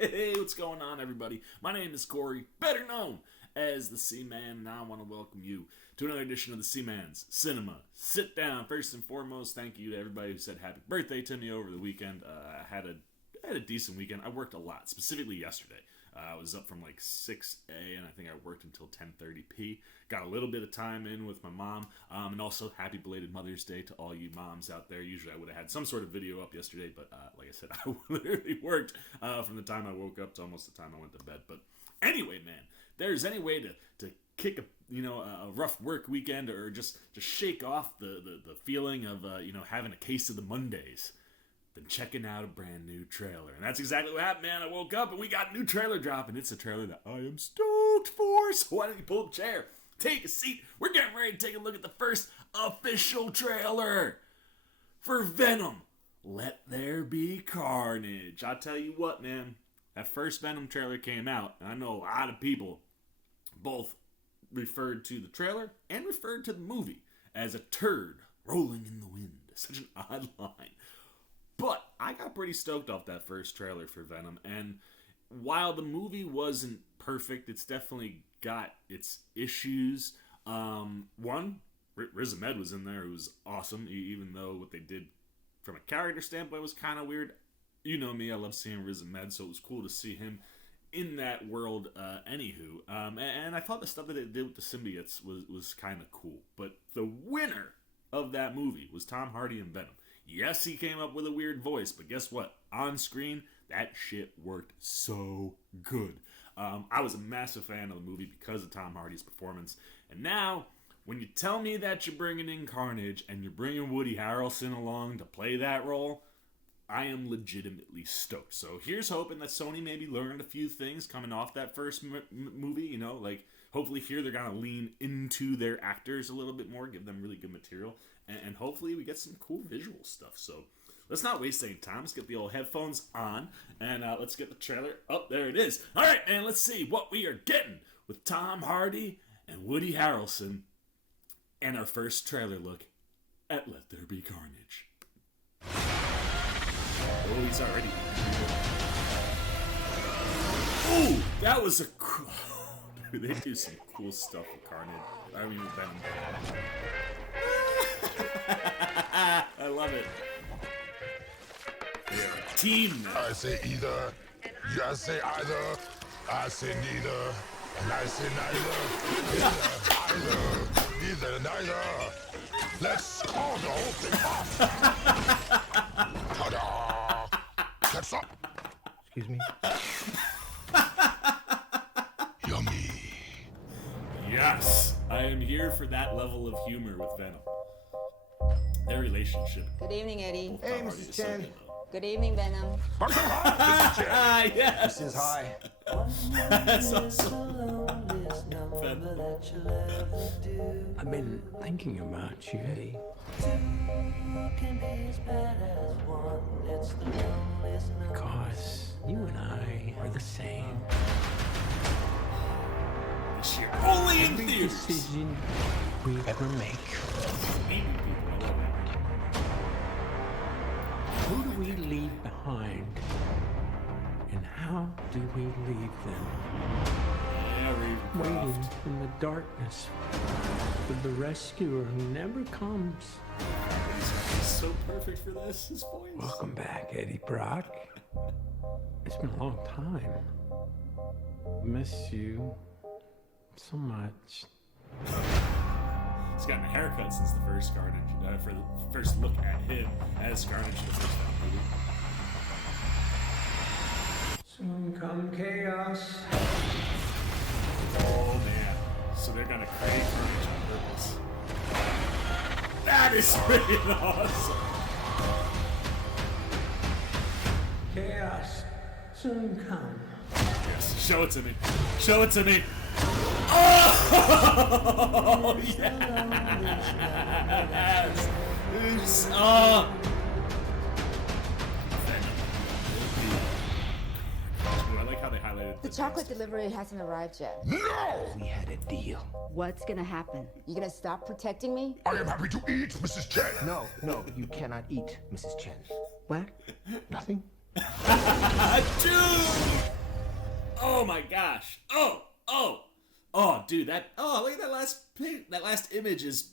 Hey, what's going on, everybody? My name is Corey, better known as the C-Man, and I want to welcome you to another edition of the C-Man's Cinema Sit Down. First and foremost, thank you to everybody who said happy birthday to me over the weekend. I had a decent weekend. I worked a lot, specifically yesterday. I was up from like 6 a, and I think I worked until 10:30 p. Got a little bit of time in with my mom, and also happy belated Mother's Day to all you moms out there. Usually I would have had some sort of video up yesterday, but like I said, I literally worked from the time I woke up to almost the time I went to bed. But anyway, man, there's any way to kick a rough work weekend or just shake off the feeling of having a case of the Mondays, than checking out a brand new trailer. And that's exactly what happened, man. I woke up and we got a new trailer drop, and it's a trailer that I am stoked for. So why don't you pull up a chair, take a seat. We're getting ready to take a look at the first official trailer for Venom, Let There Be Carnage. I'll tell you what, man, that first Venom trailer came out, and I know a lot of people both referred to the trailer and referred to the movie as a turd rolling in the wind. Such an odd line. But I got pretty stoked off that first trailer for Venom, and while the movie wasn't perfect, it's definitely got its issues. One, Riz Ahmed was in there, who was awesome, even though what they did from a character standpoint was kind of weird. You know me, I love seeing Riz Ahmed, so it was cool to see him in that world, anywho. And I thought the stuff that they did with the symbiotes was kind of cool. But the winner of that movie was Tom Hardy in Venom. Yes, he came up with a weird voice, but guess what? On screen, that shit worked so good. I was a massive fan of the movie because of Tom Hardy's performance. And now, when you tell me that you're bringing in Carnage and you're bringing Woody Harrelson along to play that role, I am legitimately stoked. So here's hoping that Sony maybe learned a few things coming off that first movie. Like hopefully here they're going to lean into their actors a little bit more, give them really good material. And hopefully we get some cool visual stuff. So let's not waste any time. Let's get the old headphones on. And let's get the trailer. Oh, there it is. All right, man, let's see what we are getting with Tom Hardy and Woody Harrelson. And our first trailer look at Let There Be Carnage. Oh, he's already. Ooh, that was a cool. Dude, they do some cool stuff with Carnage. I mean, with Venom. I love it. They're a team now. I say either. You say either. I say neither. And I say neither. Neither, neither. Let's call the whole thing off. Ta-da! Catch up. Excuse me? Yummy. Yes, I am here for that level of humor with Venom. Their relationship. Good evening, Eddie. Hey, Mrs. Chen. Good evening, Venom. Yes. This is high. That's awesome. I've been thinking about you, Eddie. Because you and I are the same. This year, only in Every theaters. decision we ever make. Meeting people, I love that. Who do we leave behind? And how do we leave them? Yeah, Waiting in the darkness for the rescuer who never comes. He's so perfect for this, his voice. Welcome back, Eddie Brock. It's been a long time. Miss you so much. He's gotten a haircut since the first Carnage, for the first look at him as Carnage the first movie. Soon come chaos. Oh man. So they're gonna create Carnage on purpose. That is freaking awesome. Chaos soon come. Yes, show it to me. Show it to me. Oh yes. It's, oh. I like how they highlighted The chocolate delivery hasn't arrived yet. No! We had a deal. What's gonna happen? You gonna stop protecting me? I am happy to eat, Mrs. Chen. No, you cannot eat, Mrs. Chen. What? Nothing? Dude! Oh my gosh. Oh, dude, look at that last image is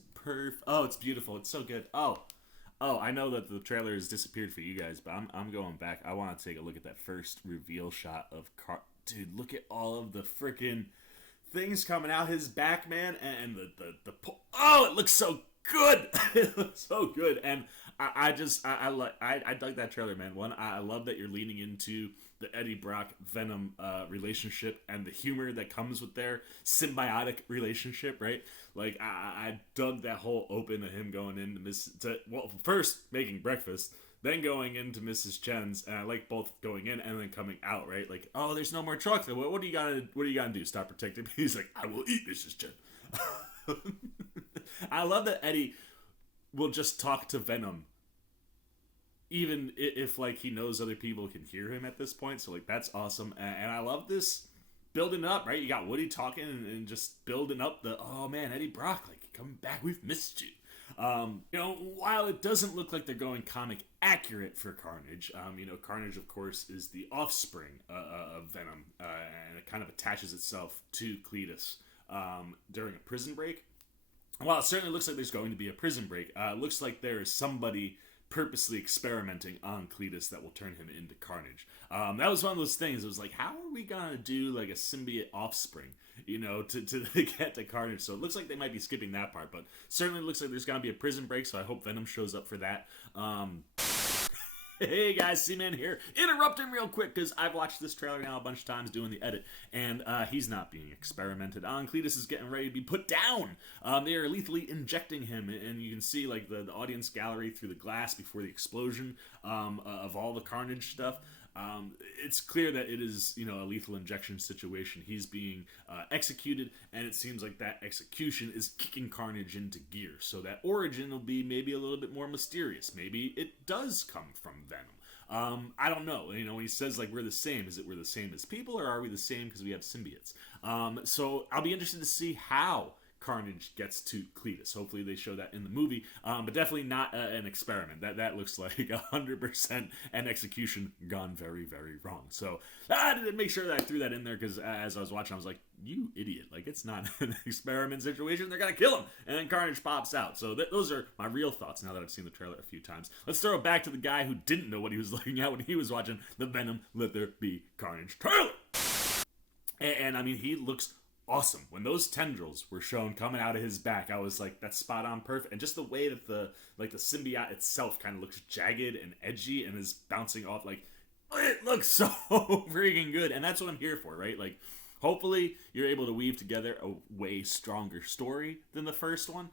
oh, it's beautiful. It's so good. Oh, I know that the trailer has disappeared for you guys, but I'm going back. I want to take a look at that first reveal shot of dude, look at all of the freaking things coming out his back, man, and oh, it looks so good. It looks so good. And I dug that trailer, man. One, I love that you're leaning into the Eddie Brock Venom relationship and the humor that comes with their symbiotic relationship, right? Like I dug that whole open of him going into first making breakfast, then going into Mrs. Chen's, and I like both going in and then coming out, right? Like, oh, there's no more chocolate. What are you gonna do? Stop protecting me? He's like, I will eat Mrs. Chen. I love that Eddie will just talk to Venom, even if like he knows other people can hear him at this point. So like that's awesome, and I love this building up, right? You got Woody talking and just building up oh man, Eddie Brock, like coming back, we've missed you. While it doesn't look like they're going comic accurate for Carnage, Carnage, of course, is the offspring of Venom, and it kind of attaches itself to Cletus during a prison break. While it certainly looks like there's going to be a prison break, it looks like there is somebody purposely experimenting on Cletus that will turn him into Carnage. That was one of those things. It was like, how are we gonna do like a symbiote offspring, to get to Carnage? So it looks like they might be skipping that part, but certainly looks like there's gonna be a prison break. So I hope Venom shows up for that. Hey guys, C-Man here. Interrupting real quick because I've watched this trailer now a bunch of times doing the edit, and he's not being experimented on. Cletus is getting ready to be put down. They are lethally injecting him, and you can see like the audience gallery through the glass before the explosion of all the Carnage stuff. It's clear that it is, a lethal injection situation. He's being executed, and it seems like that execution is kicking Carnage into gear. So that origin will be maybe a little bit more mysterious. Maybe it does come from Venom. I don't know. When he says like we're the same, is it we're the same as people, or are we the same because we have symbiotes? So I'll be interested to see how Carnage gets to Cletus. Hopefully they show that in the movie, but definitely not an experiment. That looks like 100% an execution gone very, very wrong. So I did make sure that I threw that in there because as I was watching, I was like, you idiot. Like, it's not an experiment situation. They're going to kill him. And then Carnage pops out. So those are my real thoughts now that I've seen the trailer a few times. Let's throw it back to the guy who didn't know what he was looking at when he was watching the Venom Let There Be Carnage trailer. And I mean, he looks awesome. When those tendrils were shown coming out of his back, I was like, that's spot on, perfect. And just the way that the symbiote itself kind of looks jagged and edgy and is bouncing off, like, it looks so freaking good. And that's what I'm here for, right? Like, hopefully you're able to weave together a way stronger story than the first one.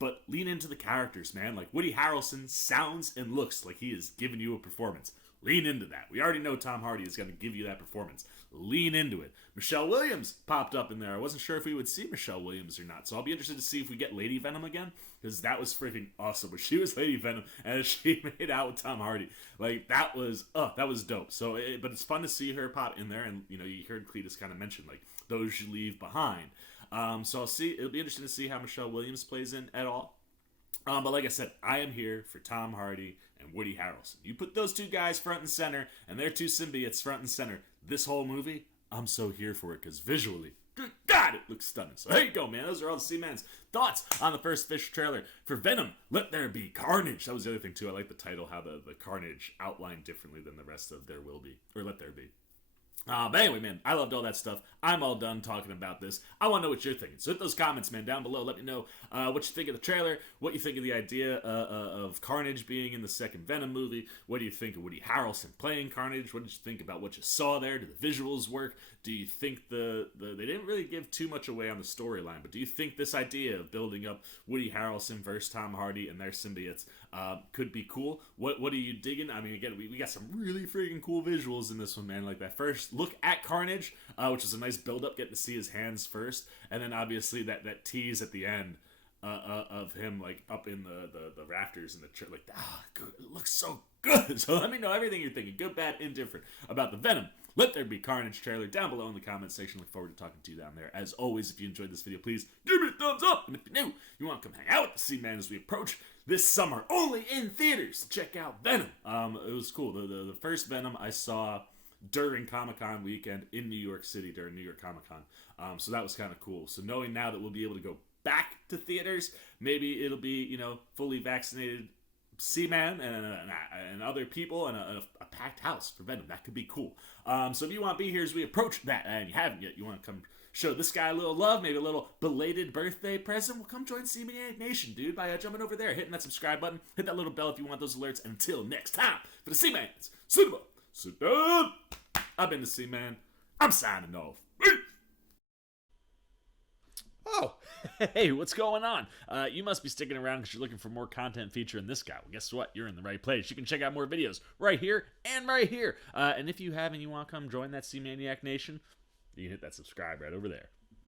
But lean into the characters, man. Like, Woody Harrelson sounds and looks like he is giving you a performance. Lean into that. We already know Tom Hardy is going to give you that performance. Lean into it. Michelle Williams popped up in there. I wasn't sure if we would see Michelle Williams or not, so I'll be interested to see if we get Lady Venom again, because that was freaking awesome. But she was Lady Venom, and she made out with Tom Hardy. Like, that was dope. So, but it's fun to see her pop in there, and, you heard Cletus kind of mention, like, those you leave behind. So it'll be interesting to see how Michelle Williams plays in at all. But like I said, I am here for Tom Hardy and Woody Harrelson. You put those two guys front and center, and their two symbiotes front and center, this whole movie, I'm so here for it, because visually, good God, it looks stunning. So there you go, man. Those are all the C-Man's thoughts on the first official trailer for Venom, Let There Be Carnage. That was the other thing, too. I like the title, how the Carnage outlined differently than the rest of There Will Be, or Let There Be. But anyway, man, I loved all that stuff. I'm all done talking about this. I want to know what you're thinking. So hit those comments, man, down below. Let me know what you think of the trailer, what you think of the idea of Carnage being in the second Venom movie. What do you think of Woody Harrelson playing Carnage? What did you think about what you saw there? Did the visuals work? Do you think they didn't really give too much away on the storyline, but do you think this idea of building up Woody Harrelson versus Tom Hardy and their symbiotes could be cool? What are you digging? I mean, again, we got some really freaking cool visuals in this one, man. Like that first look at Carnage, which is a nice build-up, getting to see his hands first, and then obviously that tease at the end of him like up in the rafters in the church, like good. It looks so good. So let me know everything you're thinking, good, bad, indifferent, about the Venom Let There Be Carnage trailer down below in the comment section. Look forward to talking to you down there. As always, if you enjoyed this video, please give me a thumbs up, and if you're new, you want to come hang out with the C-Man as we approach this summer, only in theaters. Check out Venom. It was cool. The first Venom I saw during Comic-Con weekend in New York City during New York Comic-Con. So that was kind of cool. So knowing now that we'll be able to go back to theaters, maybe it'll be, you know, fully vaccinated Seaman and other people and a packed house for Venom. That could be cool. So if you want to be here as we approach that, and you haven't yet, you want to come show this guy a little love, maybe a little belated birthday present, well, come join C-Maniac Nation, dude, by jumping over there, hitting that subscribe button, hit that little bell if you want those alerts. Until next time, for the C-Mans, Cinema, sit down. I've been the C-Man. I'm signing off. Oh, hey, what's going on? You must be sticking around because you're looking for more content featuring this guy. Well, guess what? You're in the right place. You can check out more videos right here and right here. And if you have and you want to come join that C-Maniac Nation, you can hit that subscribe right over there.